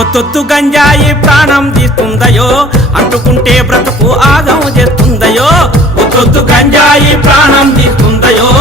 ఒత్తొత్తు గంజాయి ప్రాణం తీస్తుందయో అంటుకుంటే బ్రతుకు ఆగం చేస్తుందయో ఒత్తొత్తు గంజాయి ప్రాణం తీస్తుందయో